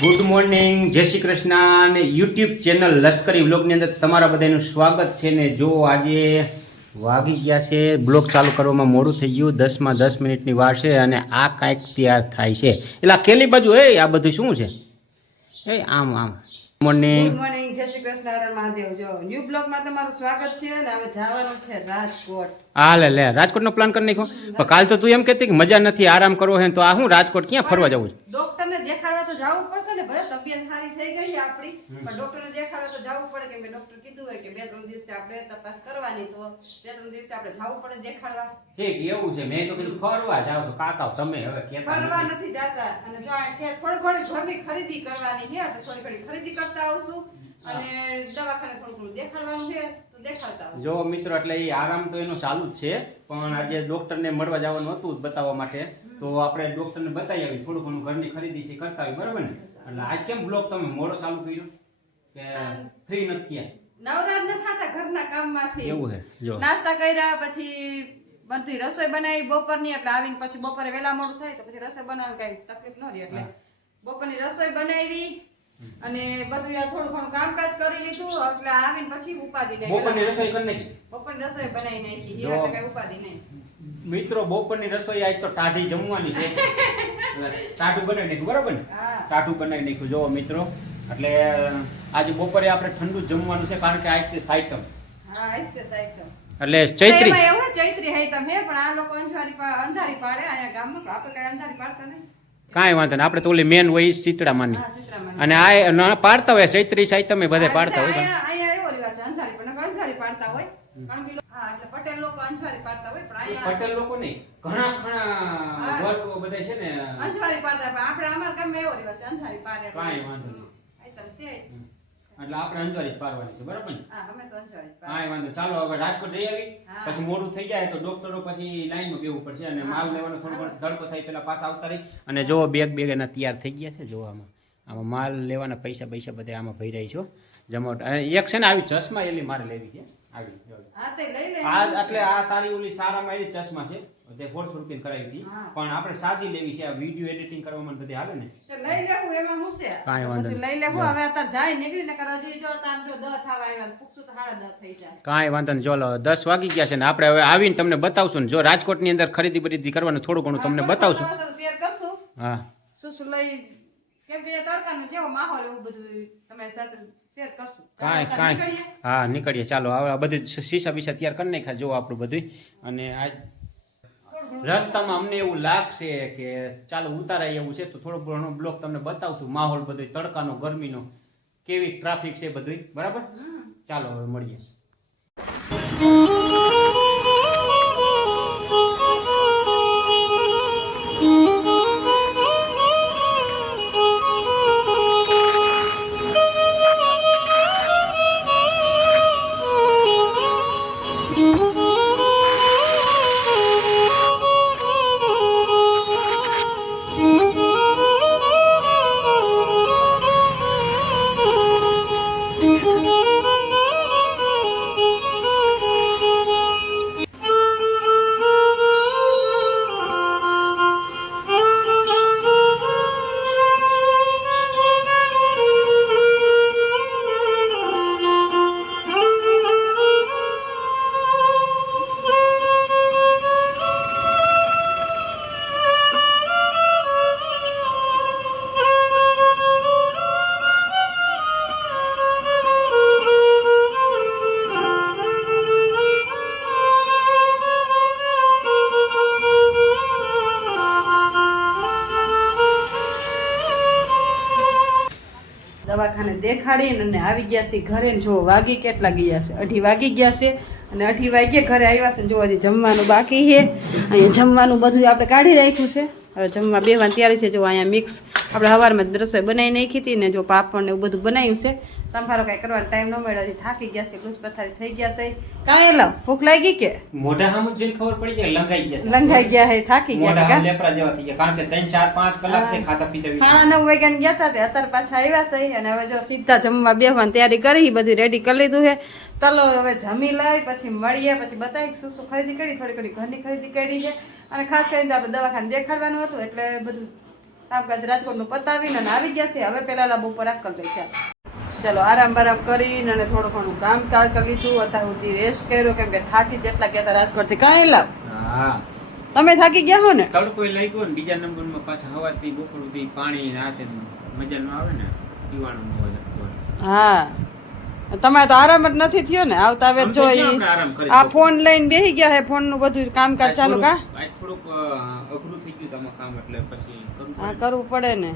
Good morning, જય શ્રી કૃષ્ણ અને YouTube channel લશ્કરી વ્લોગની અંદર તમારા બધાનું સ્વાગત છે. ને જો આજે વાગી ગયા છે, બ્લોગ ચાલુ કરવામાં મોડું થઈ ગયું, 10 મિનિટની વાર છે અને આ કાંઈક તૈયાર થાય છે. એટલે આ કેલી બાજુ આ બધું શું છે? આમ મોર્નિંગ. ગુડ મોર્નિંગ, જય શ્રી કૃષ્ણ, હર મહાદેવ. જો ન્યુ બ્લોગમાં તમારું સ્વાગત છે અને હવે જવાનું છે રાજકોટ. લે રાજકોટનો પ્લાન કરી નાખ્યો. પણ કાલ તો તું એમ કહેતી કે મજા નથી, આરામ કરવો હે, તો આ હું રાજકોટ ક્યાં ફરવા જવું છે? ડોક્ટરને દેખાડવા તો જવું પડશે ને. ભલે તબિયત સારી થઈ ગઈ આપણી, પણ ડોક્ટરને દેખાડવા તો જવું પડે, કેમ કે ડોક્ટર કીધું હોય કે 2-3 દિવસે આપણે તપાસ કરવાની, તો 2-3 દિવસે આપણે જવું પડે દેખાડવા. ઠીક, એવું છે. મેં તો કીધું ફરવા જાવ છો કાકા, તમે હવે કહેતા ફરવા નથી જાતા. અને જો આ થોડી ઘણી ઘરની ખરીદી કરવાની છે, એટલે થોડી ઘણી ખરીદી કરતા આવશું અને દવાખાને થોડું દેખાડવાનું છે તો દેખાડતા આવશું. જો મિત્રો, એટલે એ આરામ તો એનો ચાલુ જ છે, પણ આજે ડોક્ટરને મળવા જવાનું હતું બતાવવા માટે, તો આપણે ડોક્ટરને બતાવી આવી, થોડું ઘણું ઘરની ખરીદી છે કરતા આવી, બરાબર ને? એટલે આજ કેમ બ્લોગ તમે મોડો ચાલુ કર્યો કે ફ્રી નથી થયા? નવરાજ ન થાતા ઘરના કામમાંથી. એવું છે. જો નાસ્તા કર્યા, પછી બધી રસોઈ બનાવી બપોરની, એટલે આવીને પછી બપોરે વેલા મોડું થાય તો પછી રસોઈ બનાવવાની કઈ તકલીફ ન રહે, એટલે બપોરની રસોઈ બનાવી અને બધું થોડું ઘણું કામકાજ કરી લીધું, એટલે આવીને પછી ઉપાદી નહીં. બપોરની રસોઈ કરી નાખી? બપોરની રસોઈ બનાવી નાખી, એટલે કઈ ઉપાદી નહીં. મિત્રો, બપોરની રસોઈ આજ તો ટાઢી જમવાની છે. ટાઢું બનાવી નાખ્યું, બરાબર ને? ટાઢું બનાવી નાખ્યું. જો મિત્રો, એટલે આજે બપોરે આપણે ઠંડુ જમવાનું છે, કારણ કે આજ છે સાઈટમ. હા, આજ છે સાઈટમ. એટલે ચૈત્રી ચૈત્રી હાઈતમ હે, પણ આ લોકો અંધારી પાડે અહીંયા ગામમાં. આપણે કઈ અંધારી પાડતા નહીં. કાંઈ વાંધો નહીં, આપણે તો ઓલી મેન હોય શીતળા માની, હા, સીતરામાની. અને આ પાડતા હોય ચૈત્રી સાઈટમ એ બધે પાડતા હોય. અહીંયા એવો રિવાજ છે, અંધારી પણ અંધારી પાડતા હોય. કારણ કે હા, એટલે પટેલ લોકો અંધારી પાડતા હોય, પણ અહીંયા પટેલ લોકો નહીં, ઘણા વર્ગ બધા છે ને અંધારી પાડતા, પણ આપણે અમારા ગામમાં એવો રિવાજ છે, અંધારી પાડે. કાંઈ વાંધો નહીં, આઈટમ છે. એટલે આપણે અંધારી જ પાડવાની છે, બરાબર ને? હા, અમે તો અંધારી પાડે. કાંઈ વાંધો. ચાલો હવે રાજકોટ જઈ આવી, પછી મોડું થઈ જાય તો ડોક્ટરો પછી લાઈનમાં બેવું પડશે, અને માલ લેવાનો થોડો ઘણો ધડકો થાય પેલા પાછા આવતા રહી. અને જો બેગ એના તૈયાર થઈ ગયા છે. જો આમાં માલ લેવાના પૈસા બધા આમાં ભરી રહી છો જમાવટ. એક છે ને આવી ચશ્મા એલી મારે લેવી છે, આવી. હા, તે લઈ લે. એટલે આ તારી ઓલી સારામાં એવી ચશ્મા છે, તે 400 રૂપિયા કરાવી હતી, પણ આપણે સાદી લેવી છે. આ વિડિયો એડિટિંગ કરવામાં બધે હાલે ને, તે લઈ લેવું, એમાં શું છે? કાંઈ વાંધો બધું લઈ લેવું. હવે અત્યારે જાય નીકળીને કર, હજી જો તાર જો 10 થવા આવ્યા, પૂછું તો 10:30 થઈ જાય. કાંઈ વાંધો નહીં. ચાલો 10 વાગી ગયા છે ને આપણે હવે આવીને તમને બતાવશું ને, જો રાજકોટની અંદર ખરીદી કરવાનું થોડું ઘણું તમને બતાવશું. શેર કરશું. હા, શું લઈ, કેમ કે તડકાનો જેવો માહોલ એવું બધું તમારી સાથે શેર કરશું. કાંઈ હા, નીકળીએ. ચાલો હવે આ બધી શીશા બીસા તૈયાર કરી નાખ્યા, જો આપણું બધું. અને આજ રસ્તામાં અમને એવું લાગશે કે ચાલો ઉતારાય એવું છે, તો થોડો ઘણો બ્લોક તમને બતાવશું, માહોલ બધો તડકાનો, ગરમીનો, કેવી ટ્રાફિક છે બધું, બરાબર? ચાલો હવે મળીએ. દવાખાને દેખાડીને અને આવી ગયા છે ઘરે. જો વાગી કેટલા ગયા છે? 2:30 વાગી ગયા છે. અને 2:30 વાગ્યે ઘરે આવ્યા છે. જો હજી જમવાનું બાકી છે. અહીંયા જમવાનું બધું આપણે કાઢી રાખ્યું છે. હવે જમવા બેવાની તૈયારી છે. જો અહીંયા મિક્સ આપણે સવારમાં જ રસોઈ બનાવી નાખી હતી ને, જો પાપડ ને એવું બધું બનાવ્યું છે. સંભારો કઈ કરવાનો ટાઈમ ન મળ્યો, થાકી ગયા છે, કૃષ પથારી થઈ ગયા છે. કાંઈ લાવ ભૂખ લાગી કે મોઢા સામું જોઈને ખબર પડી કે લંઘાઈ ગયા છે, થાકી ગયા. મોઢા લેપડા જેવા થઈ ગયા, કારણ કે 3-4-5 કલાક થી ખાતા પીતા 9:30 વાગ્યાને ગયા હતા, અત્યારે પાછા આવ્યા છે. અને હવે જો સીધા જમવા બેસવાની તૈયારી કરી, બધું રેડી કરી લીધું છે. ચાલો હવે જમી લઈ, પછી મળીએ, પછી બતાવી શું શું ખરીદી કરી. થોડી ઘણી ઘરની ખરીદી કરી છે, અને ખાસ કરીને આપણે દવાખાને દેખાડવાનું હતું, એટલે બધું કામકાજ રાજકોટનું પતાવીને અને આવી ગયા છે. હવે પેલા બપોર કરી દઈ ચાલો આરામ બારામ કરીને અને થોડું ઘણું કામકાજ કરી લીધું. અત્યાર સુધી રેસ્ટ કર્યો કેમ કે થાકી જેટલા ગયા રાજકોટ થી કાંઈ લાવ. હા તમે થાકી ગયા હો ને? તડકો લઈ ગયો ને બીજા નંબરમાં પાછા હવાથી બપોર સુધી પાણી રાતે મજા ન આવે ને પીવાનું ન હોય. હા તમારે તો આરામ જ નથી થયો ને. આવતા હવે જો આ ફોન લઈને બેસી ગયા હે. ફોન નું બધું કામકાજ ચાલુ કા થોડુંક અઘરું થઈ ગયું તમારું કામ એટલે પછી કરવું પડે ને.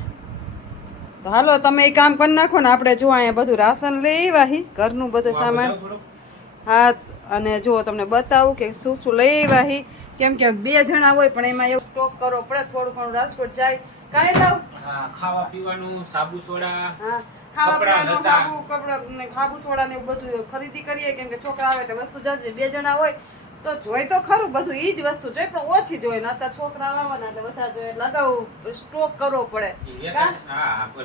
તો હાલો તમે એ કામ કરી નાખો ને. આપણે જો અહીંયા બધું રાશન લઈ આવ્યા ઘરનું બધું સામાન. હા અને જો તમને બતાવું કે શું શું લઈ આવ્યા. કેમ કે 2 જણા હોય પણ એમાં એવું સ્ટોક કરવો પડે. થોડું ઘણું રાજકોટ જાય કાંઈ લાવ. ખાવા પીવાનું સાબુ સોડા. હા ખાવા પીવાનું સાબુ કપડા સાબુ સોડા ને એવું બધું ખરીદી કરીએ. કેમ કે છોકરા આવે એટલે વસ્તુ જશે. 2 જણા હોય તો જોઈ તો ખરું બધું ઈ જ વસ્તુ જોઈ પણ ઓછી જોઈ ને. અત્યારે છોકરા આવવાના એટલે વધારે જોઈએ લગાવું સ્ટોક કરવો પડે.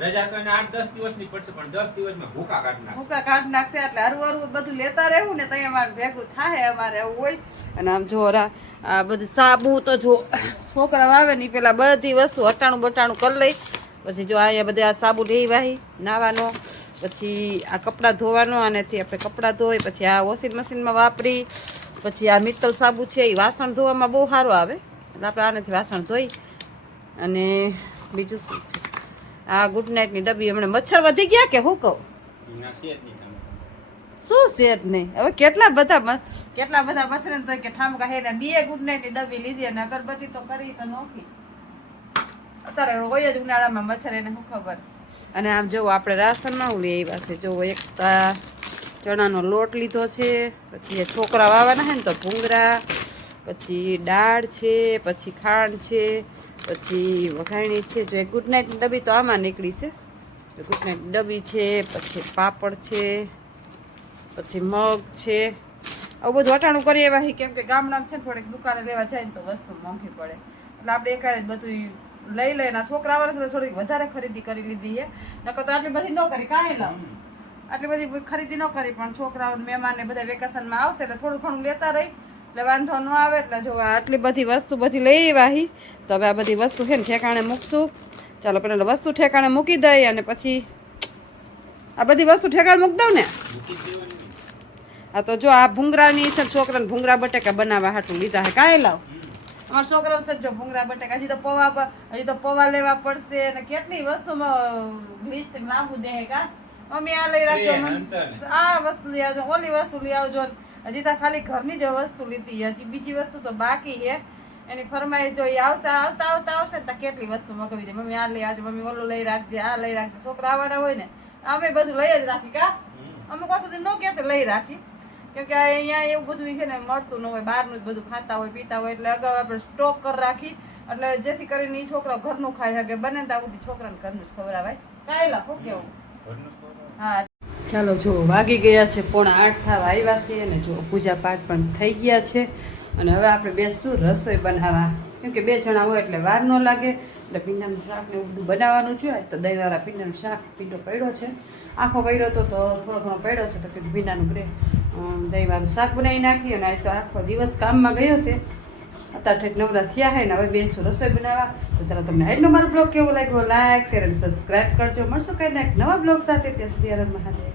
રજા તો 8-10 દિવસની પડશે પણ 10 દિવસમાં ભૂકા કાઢ નાખશે એટલે હરવું બધું લેતા રહેવું ને ત્યાં અમારે ભેગું થાય. અમારે એવું હોય. અને આમ જો આ બધું સાબુ તો જો છોકરા આવે ને પેલા બધી વસ્તુ હટાણું બટાણું કરી લઈ. પછી જો અહીંયા બધા આ સાબુ લઈ વાહી નાવાનો. પછી આ કપડાં ધોવાનો આનેથી આપણે કપડાં ધોઈ. પછી આ વોશિંગ મશીનમાં વાપરી. પછી આ મિત્તલ સાબુ છે એ વાસણ ધોવામાં બહુ સારું આવે એટલે આપણે આનાથી વાસણ ધોઈ. અને બીજું શું છે આ ગુડ નાઇટની ડબ્બી. હમણાં મચ્છર વધી ગયા કે હું કહું શું સેટ નહીં. હવે કેટલા બધા મચ્છર તો કે ઠામકા હેને 2 ગુડ નાઇટની ડબ્બી લીધી અને અગરબત્તી તો કરી તો નોખી. અત્યારે હોય જ ઉનાળામાં મચ્છર એને શું ખબર. અને આમ જો આપણે રાશનમાં હું લઈ આવ્યા છે. જો એક ચણાનો લોટ લીધો છે. પછી છોકરા વાવવાના છે ને તો ભૂંગળા. પછી દાળ છે. પછી ખાંડ છે. પછી વઘાણી છે. જો એક ગુડ નાઇટની ડબ્બી તો આમાં નીકળી છે. ગુડ નાઇટની ડબ્બી છે. પછી પાપડ છે. પછી મગ છે. આવું બધું વટાણું કરી એવા. કેમ કે ગામડામાં છે ને થોડીક દુકાને લેવા જાય ને તો વસ્તુ મોંઘી પડે એટલે આપણે એકાદ બધું લઈ લઈને છોકરા આવવાના છે થોડીક વધારે ખરીદી કરી લીધી છે. નકર તો આટલી બધી ન કરી કાંઈ લાવ. આટલી બધી ખરીદી ન કરી પણ છોકરાઓ મહેમાન ને બધા વેકેશનમાં આવશે એટલે થોડું ઘણું લેતા રહી એટલે વાંધો ન આવે. એટલે જો આટલી બધી વસ્તુ બધી લઈ વાહી તો હવે આ બધી વસ્તુ છે ને ઠેકાણે મૂકશું. ચાલો પેલા વસ્તુ ઠેકાણે મૂકી દઈએ અને પછી આ બધી વસ્તુ ઠેકાણે મૂકી દઉં ને. હા તો જો આ ભૂંગરાની છે છોકરાને ભૂંગરા બટેકા બનાવવા હાટું લીધા છે. કાંઈ લાવ અમારા છોકરા છે જો ભૂંગરા બટેકા. હજી તો પૌવા લેવા પડશે અને કેટલી વસ્તુમાં લિસ્ટ લાંબુ દે કા. મમ્મી આ લઈ રાખજો, આ વસ્તુ લઈ આવજો, ઓલી વસ્તુ લઈ આવજો. હજી તો ખાલી ઘરની જ વસ્તુ લીધી. હજી બીજી વસ્તુ તો બાકી છે. એની ફરમાઈ જો એ આવતા આવશે તો કેટલી વસ્તુ મગાવી દે. મમ્મી આ લઈ આવજો, મમ્મી ઓલું લઈ રાખજે, આ લઈ રાખજે. છોકરા આવવાના હોય ને અમે બધું લઈ જ રાખી કા. અમુક વસ્તુ ન કહેતો લઈ રાખી કેમ કે અહીંયા એવું બધું છે ને મળતું ન હોય. બહારનું જ બધું ખાતા હોય પીતા હોય એટલે અગાઉ આપણે સ્ટોક કરી રાખી એટલે જેથી કરીને એ છોકરા ઘરનું ખાઈ શકે. બને ત્યાં સુધી છોકરાને ઘરનું જ ખવડાવાય. કાંઈ લાખો કેવું. હા ચાલો જો વાગી ગયા છે 7:45 થવા આવ્યા છે અને જો પૂજા પાઠ પણ થઈ ગયા છે. અને હવે આપણે બેસશું રસોઈ બનાવવા. કેમ કે 2 જણા હોય એટલે વાર ન લાગે. એટલે ભીંડાનું શાક ને એવું બધું બનાવવાનું છે. તો દહીંવાળા ભીંડાનું શાક પીંડો પડ્યો છે. આખો પડ્યો તો થોડો ઘણો પડ્યો છે તો કે ભીંડાનું દહીંવાળું શાક બનાવી નાખી. અને આજ તો આખો દિવસ કામમાં ગયો છે. અત્યારે ઠેઠ નવરા થયા છે ને હવે બેસું રસોઈ બનાવવા. તો ચાલો તમને આજનો મારો બ્લોગ કેવો લાગ્યો લાઈક શેર અને સબસ્ક્રાઈબ કરજો. મળશું કંઈ ને એક નવા બ્લોગ સાથે. ત્યાં સુધી હર મહાદેવ.